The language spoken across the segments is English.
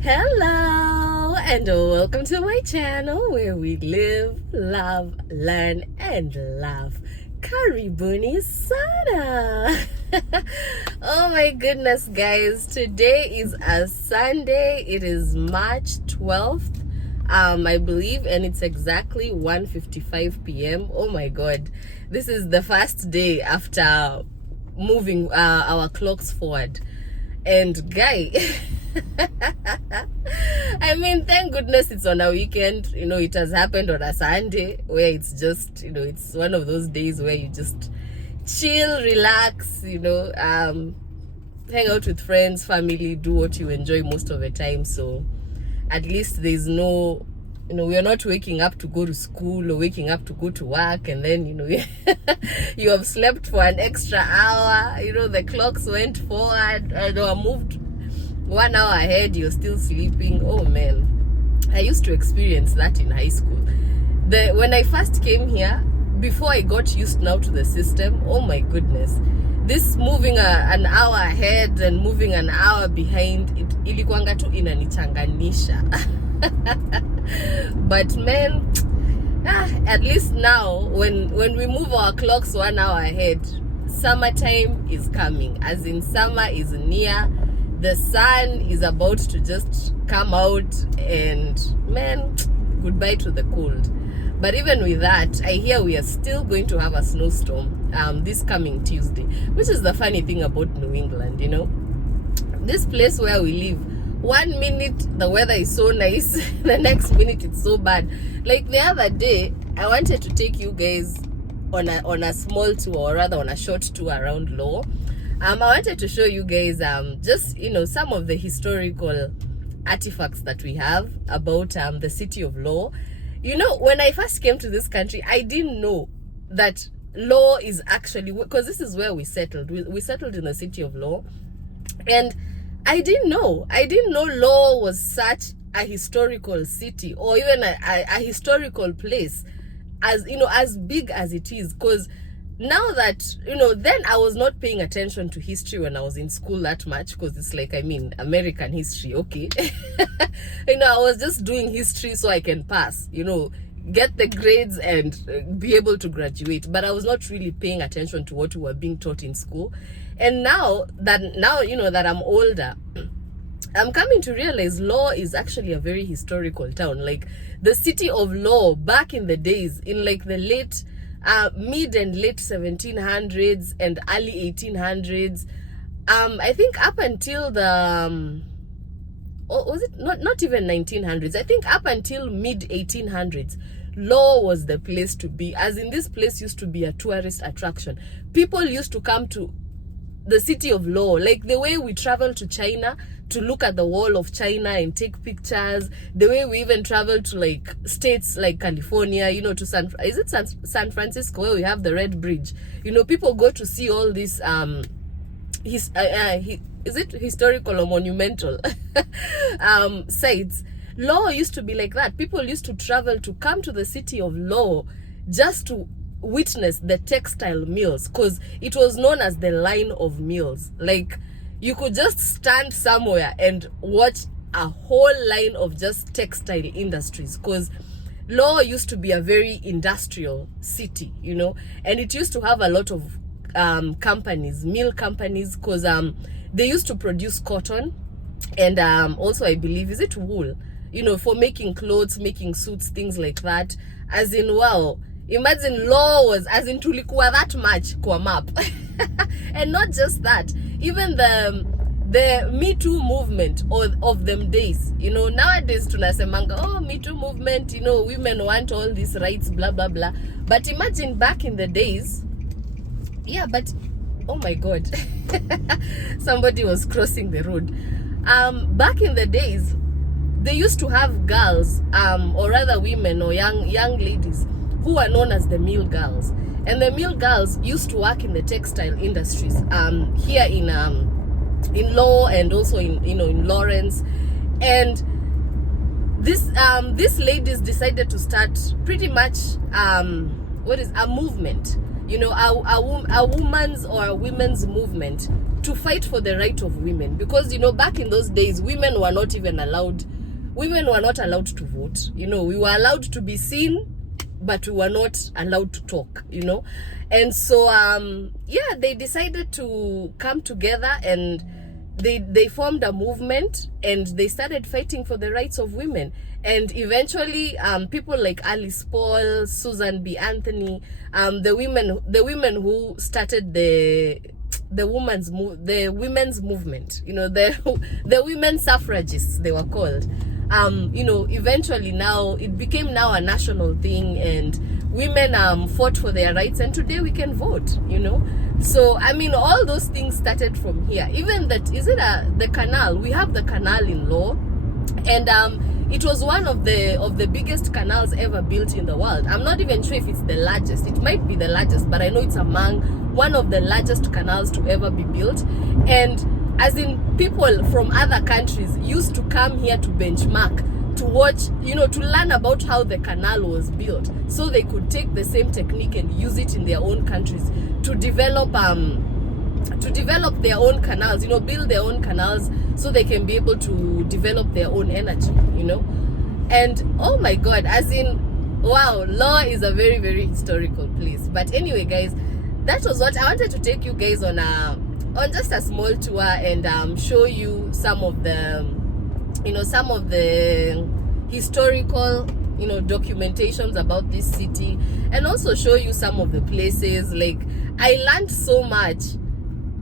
Hello and welcome to my channel where we live, love, learn and laugh. Karibuni sana. Oh my goodness guys, today is a Sunday. It is March 12th, I believe, and it's exactly 1:55 p.m. Oh my god, this is the first day after moving our clocks forward. And guy, I mean, thank goodness it's on a weekend. It has happened on a Sunday where it's just, it's one of those days where you just chill, relax, hang out with friends, family, do what you enjoy most of the time. So at least there's no, we're not waking up to go to school or waking up to go to work and then, you have slept for an extra hour, the clocks went forward or moved 1 hour ahead, you're still sleeping. Oh man, I used to experience that in high school. When I first came here, before I got used now to the system, oh my goodness, this moving an hour ahead and moving an hour behind, ilikuanga tu inanichanganisha. But man, at least now when we move our clocks 1 hour ahead, summertime is coming, as in summer is near. The sun is about to just come out and man, goodbye to the cold. But even with that, I hear we are still going to have a snowstorm this coming Tuesday, which is the funny thing about New England, this place where we live. 1 minute the weather is so nice, the next minute it's so bad. Like the other day, I wanted to take you guys on a small tour, or rather on a short tour around Law. I wanted to show you guys just some of the historical artifacts that we have about the city of Law. When I first came to this country, I didn't know that Law is actually, because this is where we settled. We settled in the city of Law, and I didn't know Law was such a historical city, or even a historical place, as big as it is. Because now that, then I was not paying attention to history when I was in school that much, because it's like, American history, okay. I was just doing history so I can pass, get the grades and be able to graduate. But I was not really paying attention to what we were being taught in school. And now that I'm older, I'm coming to realize Law is actually a very historical town. Like the city of Law back in the days, in like the mid and late 1700s and early 1800s, I think up until the was it not even 1900s, I think up until mid 1800s, Law was the place to be. As in, this place used to be a tourist attraction. People used to come to the city of Law, like the way we travel to China to look at the wall of China and take pictures, the way we even travel to like states like California, to San Francisco, where we have the Red Bridge. People go to see all this is it historical or monumental sites. Law used to be like that. People used to travel to come to the city of Law just to witness the textile mills, because it was known as the line of mills. Like you could just stand somewhere and watch a whole line of just textile industries, because Law used to be a very industrial city, and it used to have a lot of companies, mill companies, because they used to produce cotton and also I believe, is it wool, for making clothes, making suits, things like that. As in, wow, imagine Law was, as in, tulikuwa that much kwa map. And not just that, even the Me Too movement of them days, nowadays tunasemanga, oh, Me Too movement, women want all these rights, blah blah blah. But imagine back in the days, yeah, but oh my god, somebody was crossing the road. Back in the days, they used to have girls, or rather women or young ladies, who were known as the mill girls. And the mill girls used to work in the textile industries here in Law and also in Lawrence. And these ladies decided to start pretty much a movement you know, a woman's or a women's movement to fight for the right of women. Because, you know, back in those days, women were not allowed to vote. You know, we were allowed to be seen, but we were not allowed to talk, you know. And so yeah, they decided to come together, and they formed a movement, and they started fighting for the rights of women. And eventually people like Alice Paul, Susan B. Anthony, the women who started the women's movement, you know, the women suffragists, they were called. You know, eventually now it became now a national thing, and women fought for their rights, and today we can vote, you know. So I mean, all those things started from here. Even that, the canal, we have the canal in Law, and it was one of the biggest canals ever built in the world. I'm not even sure if it's the largest. It might be the largest, but I know it's among one of the largest canals to ever be built. And as in, people from other countries used to come here to benchmark, to watch, you know, to learn about how the canal was built, so they could take the same technique and use it in their own countries to develop their own canals, you know, build their own canals, so they can be able to develop their own energy, you know. And oh my God, as in, wow, Law is a very, very historical place. But anyway, guys, that was what I wanted to take you guys on just a small tour, and show you some of the, you know, some of the historical, you know, documentations about this city, and also show you some of the places. Like, I learned so much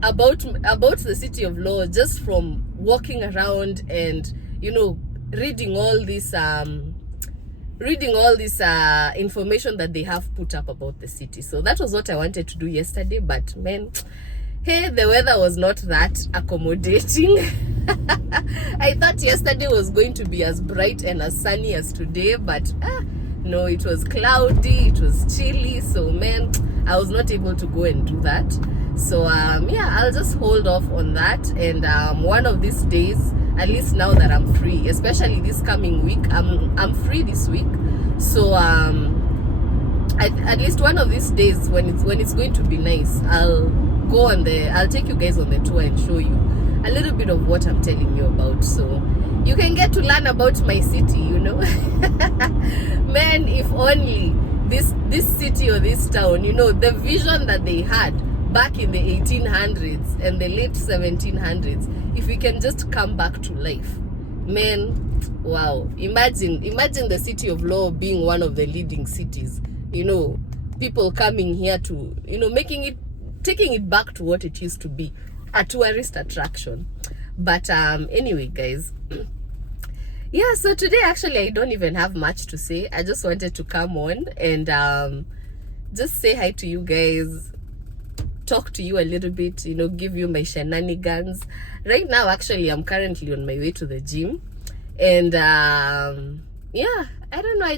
about the city of Law just from walking around, and, you know, reading all this information that they have put up about the city. So that was what I wanted to do yesterday, but man, hey, the weather was not that accommodating. I thought yesterday was going to be as bright and as sunny as today, but no, it was cloudy, it was chilly, so man, I was not able to go and do that. So yeah, I'll just hold off on that, and one of these days, at least now that I'm free, especially this coming week, I'm free this week, so at least one of these days, when it's going to be nice, I'll take you guys on the tour and show you a little bit of what I'm telling you about, so you can get to learn about my city, you know. Man, if only this city or this town, you know, the vision that they had back in the 1800s and the late 1700s, if we can just come back to life, man, wow. Imagine the city of Law being one of the leading cities, you know, people coming here to, you know, taking it back to what it used to be, a tourist attraction. But anyway, guys, yeah, so today actually I don't even have much to say. I just wanted to come on and just say hi to you guys, talk to you a little bit, you know, give you my shenanigans. Right now, actually, I'm currently on my way to the gym, and yeah, I don't know,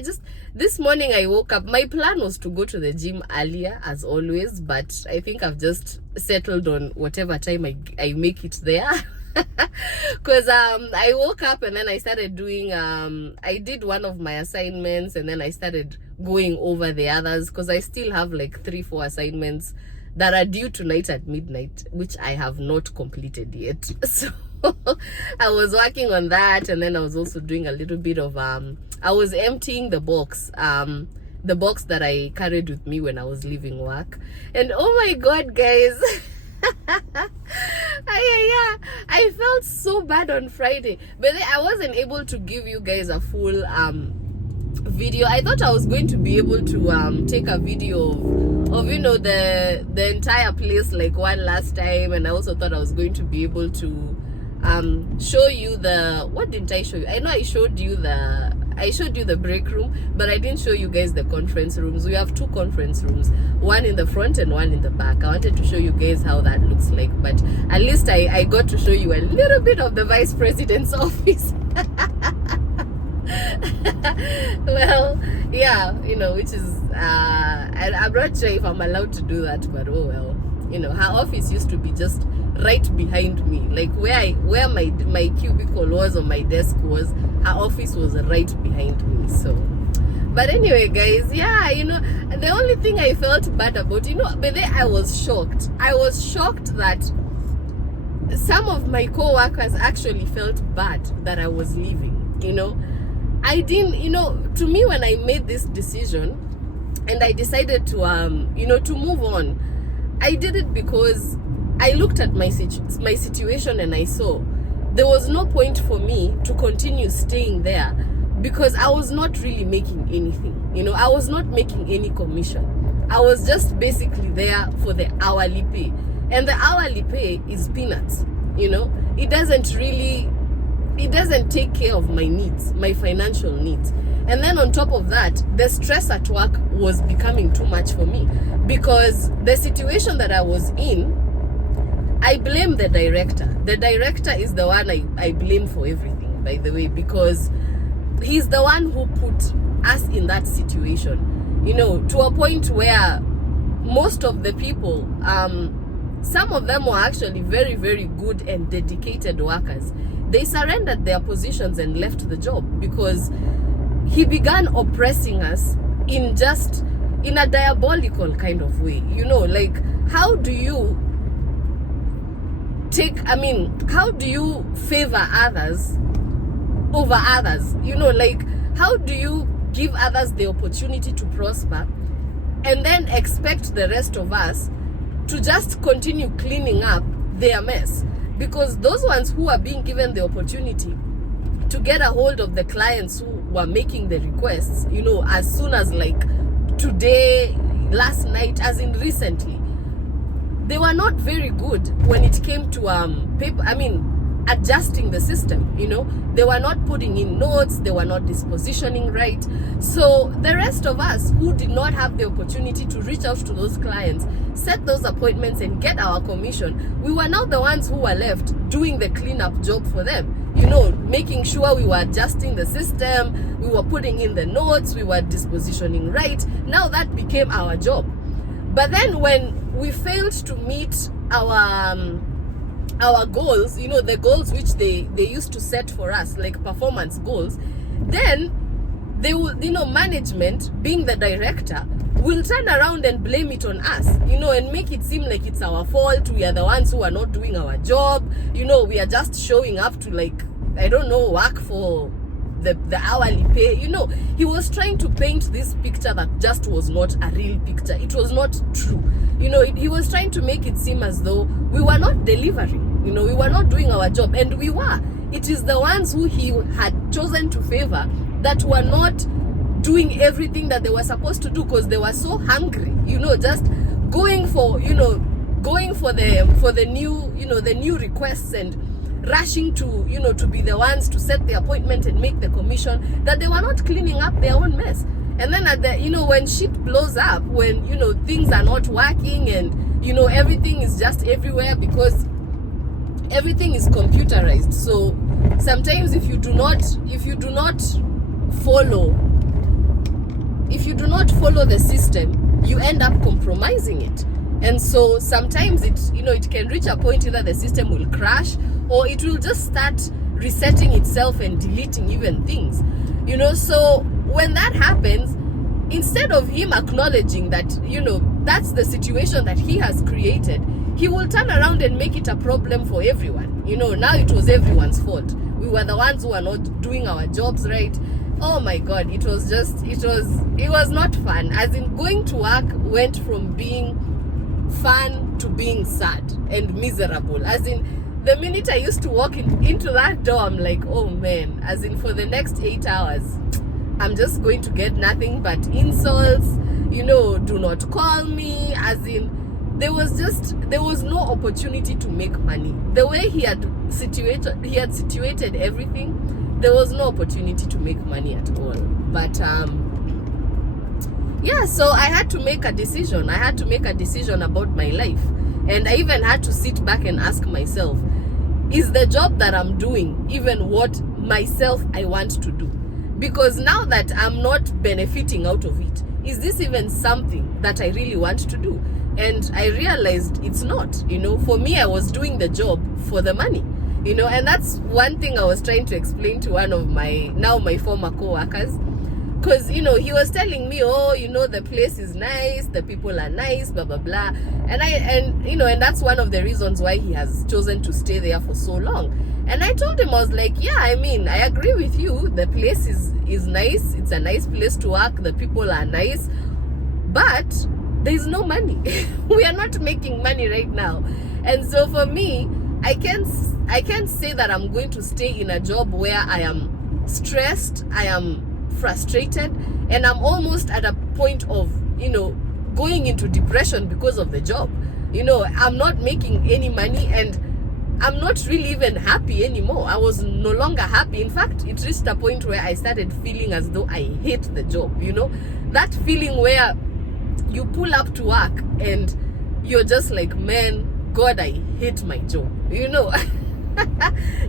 this morning I woke up, my plan was to go to the gym earlier as always, but I think I've just settled on whatever time I make it there. Because I woke up and then I started doing I did one of my assignments, and then I started going over the others, because I still have like 3-4 assignments that are due tonight at midnight, which I have not completed yet. So I was working on that, and then I was also doing a little bit of I was emptying the box that I carried with me when I was leaving work. And oh my God, guys, I felt so bad on Friday, but I wasn't able to give you guys a full video. I thought I was going to be able to take a video of you know, the entire place like one last time, and I also thought I was going to be able to show you what didn't I show you? I know I showed you the break room, but I didn't show you guys the conference rooms. We have 2 conference rooms, one in the front and one in the back. I wanted to show you guys how that looks like, but at least I got to show you a little bit of the vice president's office. Well, yeah, you know, which is I'm not sure if I'm allowed to do that, but oh well. You know, her office used to be just right behind me, like where my cubicle was or my desk was, her office was right behind me. So But anyway, guys, yeah, the only thing I felt bad about, but then I was shocked. I was shocked that some of my co-workers actually felt bad that I was leaving. I didn't, to me, when I made this decision and I decided to to move on, I did it because I looked at my situation and I saw there was no point for me to continue staying there, because I was not really making anything. I was not making any commission. I was just basically there for the hourly pay, and the hourly pay is peanuts. It doesn't take care of my needs, my financial needs. And then on top of that, the stress at work was becoming too much for me, because the situation that I was in, I blame the director. The director is the one I blame for everything, by the way, because he's the one who put us in that situation, to a point where most of the people, some of them were actually very, very good and dedicated workers. They surrendered their positions and left the job because he began oppressing us in a diabolical kind of way. How do you favor others over others? How do you give others the opportunity to prosper and then expect the rest of us to just continue cleaning up their mess? Because those ones who are being given the opportunity to get a hold of the clients who were making the requests, as soon as today, last night, as in recently, they were not very good when it came to adjusting the system. They were not putting in notes, they were not dispositioning right. So the rest of us who did not have the opportunity to reach out to those clients, set those appointments and get our commission, we were now the ones who were left doing the cleanup job for them. Making sure we were adjusting the system, we were putting in the notes, we were dispositioning right. Now that became our job. But then when we failed to meet our goals, the goals which they used to set for us, like performance goals, then they will, management, being the director, will turn around and blame it on us, and make it seem like it's our fault. We are the ones who are not doing our job. We are just showing up to work for the hourly pay. He was trying to paint this picture that just was not a real picture. It was not true. He was trying to make it seem as though we were not delivering. We were not doing our job, and we were. It is the ones who he had chosen to favor that were not doing everything that they were supposed to do, because they were so hungry, just going for the new requests and rushing to to be the ones to set the appointment and make the commission, that they were not cleaning up their own mess. And then at the when shit blows up, when things are not working and everything is just everywhere, because everything is computerized. So sometimes if you do not follow the system, you end up compromising it. And so sometimes it can reach a point either the system will crash or it will just start resetting itself and deleting even things. So when that happens, instead of him acknowledging that that's the situation that he has created, he will turn around and make it a problem for everyone. Now it was everyone's fault. We were the ones who are not doing our jobs right. Oh my God, it was not fun. As in, going to work went from being fun to being sad and miserable. As in, the minute I used to walk into that door, I'm like, oh man, as in, for the next 8 hours, I'm just going to get nothing but insults, do not call me. As in, there was no opportunity to make money. The way he had situated everything, there was no opportunity to make money at all. But yeah, so I had to make a decision. I had to make a decision about my life. And I even had to sit back and ask myself, is the job that I'm doing even what myself I want to do? Because now that I'm not benefiting out of it, is this even something that I really want to do? And I realized it's not. For me, I was doing the job for the money. And that's one thing I was trying to explain to one of my former co-workers. because he was telling me, oh, the place is nice, the people are nice, blah blah blah, and that's one of the reasons why he has chosen to stay there for so long. And I told him, I was like, yeah, I mean, I agree with you, the place is nice, it's a nice place to work, the people are nice, but there's no money. We are not making money right now. And so for me, I can't say that I'm going to stay in a job where I am stressed, I am frustrated, and I'm almost at a point of going into depression because of the job. I'm not making any money, and I'm not really even happy anymore. I was no longer happy. In fact, it reached a point where I started feeling as though I hate the job. That feeling where you pull up to work and you're just like, man, God, I hate my job.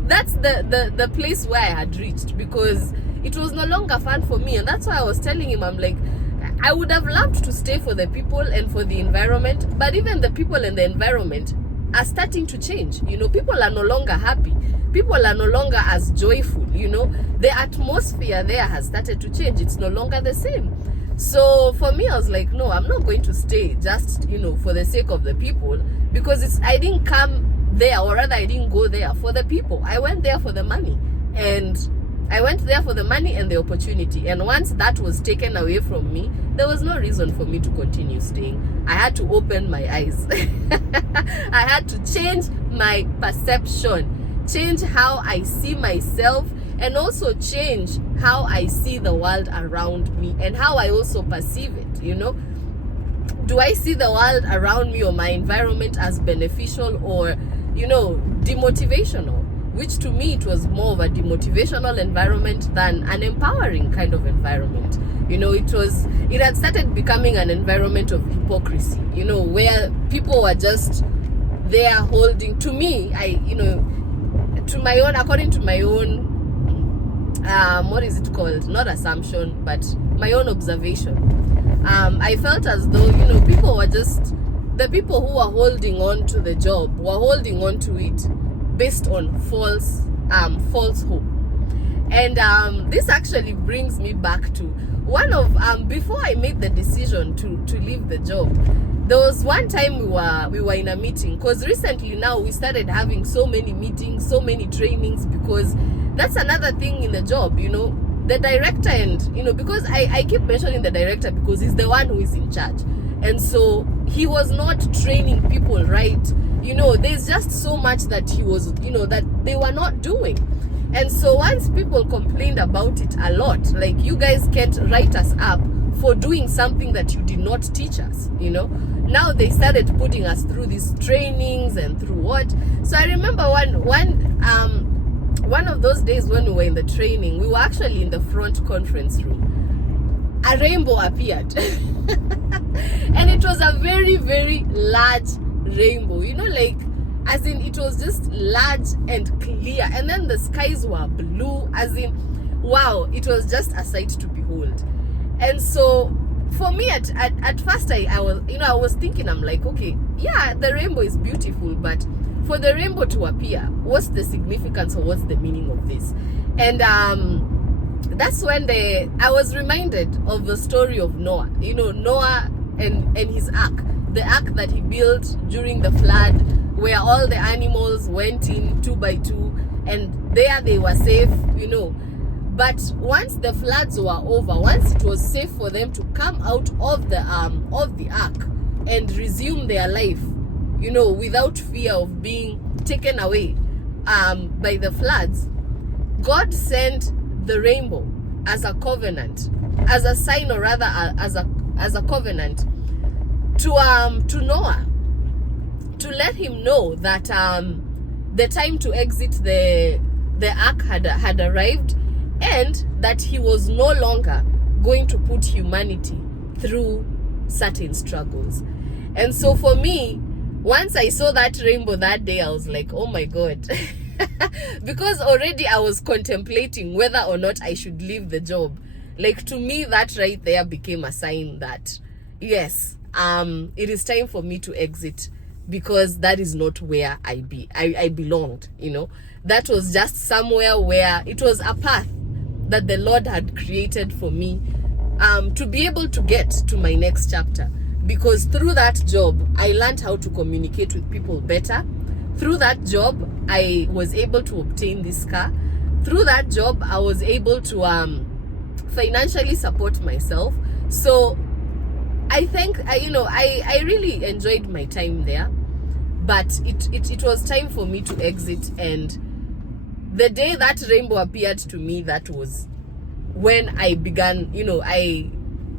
That's the place where I had reached, because it was no longer fun for me. And that's why I was telling him, I'm like, I would have loved to stay for the people and for the environment, but even the people and the environment are starting to change. People are no longer happy. People are no longer as joyful. The atmosphere there has started to change. It's no longer the same. So for me, I was like, no, I'm not going to stay just for the sake of the people, because I didn't come there, or rather I didn't go there for the people. I went there for the money, and the opportunity. And once that was taken away from me, there was no reason for me to continue staying. I had to open my eyes. I had to change my perception, change how I see myself, and also change how I see the world around me and how I also perceive it. Do I see the world around me or my environment as beneficial or demotivational? Which to me, it was more of a demotivational environment than an empowering kind of environment. It had started becoming an environment of hypocrisy, where people were just there holding, to me, according to my own, what is it called? Not assumption, but my own observation. I felt as though, the people who were holding on to the job were holding on to it based on false hope. And this actually brings me back to one of before I made the decision to leave the job. There was one time we were in a meeting, because recently now we started having so many meetings, so many trainings, because that's another thing in the job. The director, and because I keep mentioning the director because he's the one who is in charge, and so he was not training people right. There's just so much that he was, that they were not doing. And so once people complained about it a lot, like, you guys can't write us up for doing something that you did not teach us, now they started putting us through these trainings and through what. So I remember one of those days when we were in the training, we were actually in the front conference room. A rainbow appeared. And it was a very, very large rainbow, as in, it was just large and clear, and then the skies were blue, as in, wow, it was just a sight to behold. And so for me, at first, I was thinking, I'm like, okay, yeah, the rainbow is beautiful, but for the rainbow to appear, what's the significance or what's the meaning of this? And that's when I was reminded of the story of Noah. Noah and his ark, the ark that he built during the flood, where all the animals went in 2 by 2, and there they were safe. But once the floods were over, once it was safe for them to come out of the ark and resume their life, without fear of being taken away by the floods, God sent the rainbow as a covenant, as a sign, or rather as a covenant to Noah, to let him know that the time to exit the ark had arrived, and that he was no longer going to put humanity through certain struggles. And so for me, once I saw that rainbow that day, I was like, oh my God. Because already I was contemplating whether or not I should leave the job. Like, to me, that right there became a sign that, yes, it is time for me to exit, because that is not where I belonged. That was just somewhere where it was a path that the Lord had created for me to be able to get to my next chapter. Because through that job, I learned how to communicate with people better. Through that job, I was able to obtain this car. Through that job, I was able to financially support myself. So I think, I really enjoyed my time there. But it was time for me to exit. And the day that rainbow appeared to me, that was when I began, I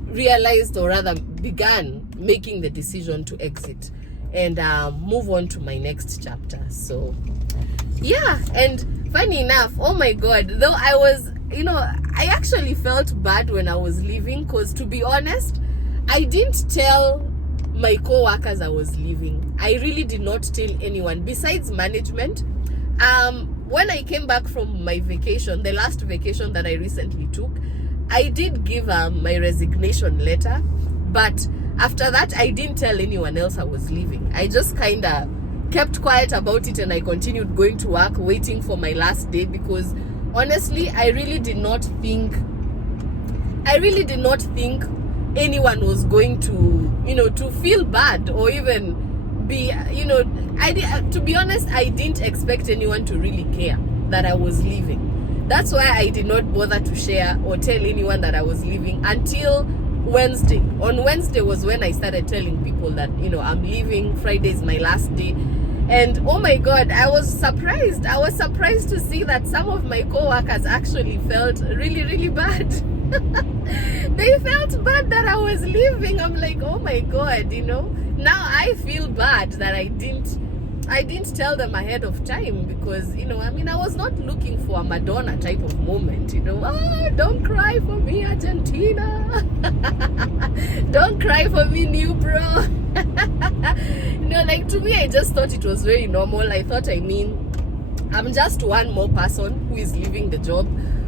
realized, or rather began making the decision to exit and move on to my next chapter. So yeah, and funny enough, oh my God, though I was, I actually felt bad when I was leaving, because to be honest, I didn't tell my co-workers I was leaving. I really did not tell anyone besides management. When I came back from my vacation, the last vacation that I recently took, I did give my resignation letter, but after that, I didn't tell anyone else I was leaving. I just kind of kept quiet about it, and I continued going to work, waiting for my last day, because honestly, I really did not think anyone was going to, to feel bad or even be, to be honest, I didn't expect anyone to really care that I was leaving. That's why I did not bother to share or tell anyone that I was leaving until Wednesday. On Wednesday was when I started telling people that, I'm leaving. Friday is my last day. And oh my God, I was surprised. I was surprised to see that some of my co-workers actually felt really, really bad. They felt bad that I was leaving. I'm like, oh my God, now I feel bad that I didn't tell them ahead of time, because I was not looking for a Madonna type of moment, don't cry for me, Argentina. Don't cry for me, new bro. Like, to me, I just thought it was very normal. I thought, I'm just one more person who is leaving the job.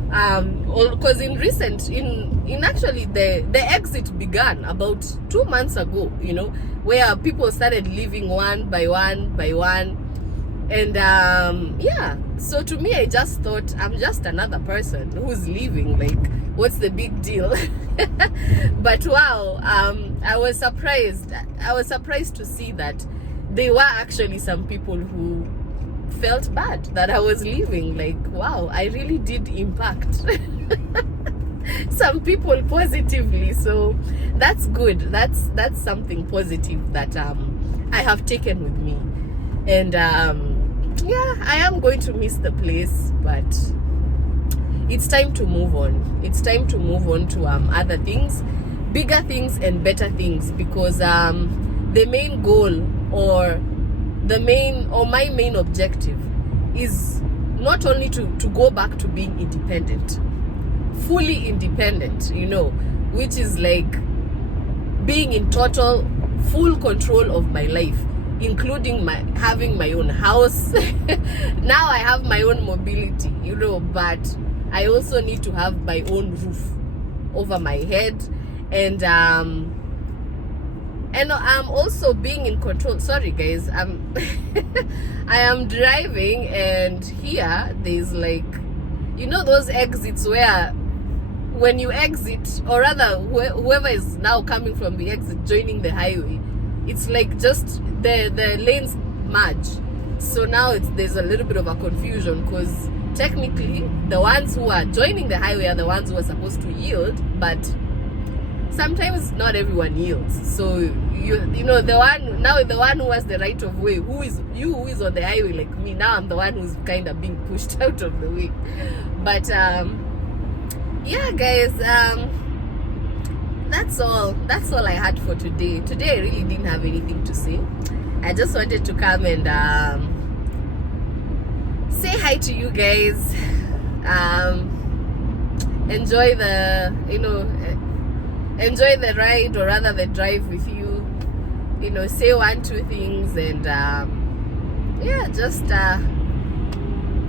Because actually the exit began about 2 months ago, where people started leaving one by one. And yeah, so to me, I just thought, I'm just another person who's leaving. Like, what's the big deal? But wow, I was surprised to see that there were actually some people who felt bad that I was leaving. Like, wow, I really did impact some people positively. So that's good. That's something positive that I have taken with me. And yeah, I am going to miss the place, but it's time to move on. It's time to move on to other things, bigger things and better things, because the main goal, or my main objective, is not only to go back to being independent, fully independent, which is like being in total full control of my life, including having my own house. Now I have my own mobility, but I also need to have my own roof over my head, and I'm also being in control. Sorry guys, I am driving, and here there's like, those exits where when you exit, or rather whoever is now coming from the exit joining the highway, it's like just the lanes merge. So now there's a little bit of a confusion, because technically the ones who are joining the highway are the ones who are supposed to yield, but sometimes not everyone yields. So the one who has the right of way, who is on the highway like me, now I'm the one who's kind of being pushed out of the way. But yeah guys, that's all I had for today. I really didn't have anything to say. I just wanted to come and say hi to you guys. Enjoy the ride, or rather the drive with you. Say 1-2 things, and yeah, just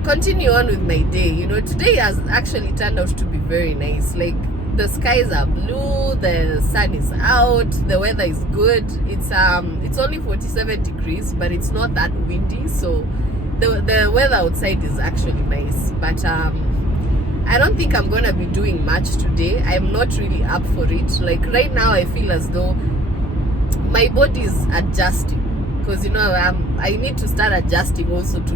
continue on with my day. Today has actually turned out to be very nice. Like, the skies are blue, the sun is out, the weather is good. It's only 47 degrees, but it's not that windy, so the weather outside is actually nice. But I don't think I'm gonna be doing much today. I'm not really up for it. Like right now I feel as though my body is adjusting, because you know I need to start adjusting also to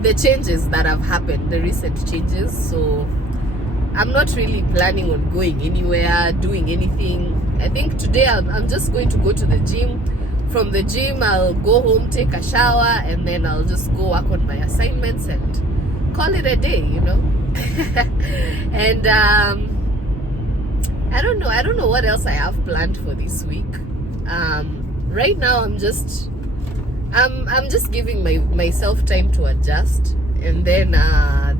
the changes that have happened, the recent changes. So I'm not really planning on going anywhere, doing anything. I think today I'm just going to go to the gym. From the gym I'll go home, take a shower, and then I'll just go work on my assignments and call it a day, you know. And I don't know what else I have planned for this week. Right now I'm just giving myself time to adjust, and then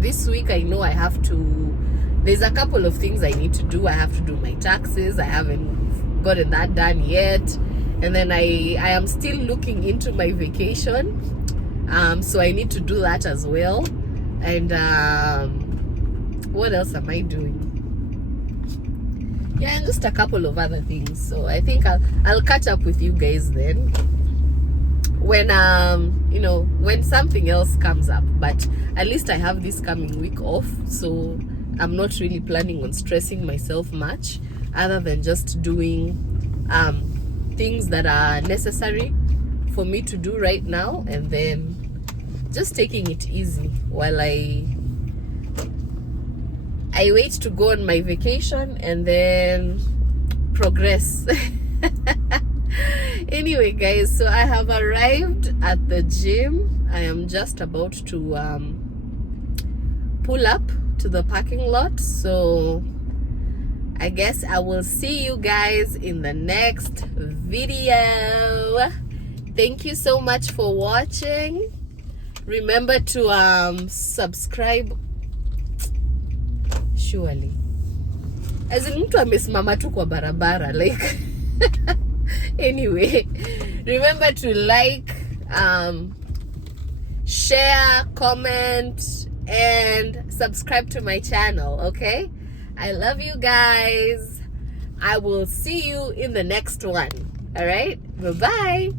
this week I know there's a couple of things I need to do. I have to do my taxes. I haven't gotten that done yet, and then I am still looking into my vacation, so I need to do that as well. And what else am I doing? Yeah, and just a couple of other things. So I think I'll catch up with you guys then when you know, when something else comes up. But at least I have this coming week off, so I'm not really planning on stressing myself much, other than just doing things that are necessary for me to do right now, and then just taking it easy while I wait to go on my vacation and then progress. Anyway guys, so I have arrived at the gym. I am just about to pull up to the parking lot, so I guess I will see you guys in the next video. Thank you so much for watching. Remember to subscribe. Surely as in mtu amesimama tu kwa barabara like anyway, remember to like, share, comment, and subscribe to my channel. Okay, I love you guys. I will see you in the next one. All right, bye bye.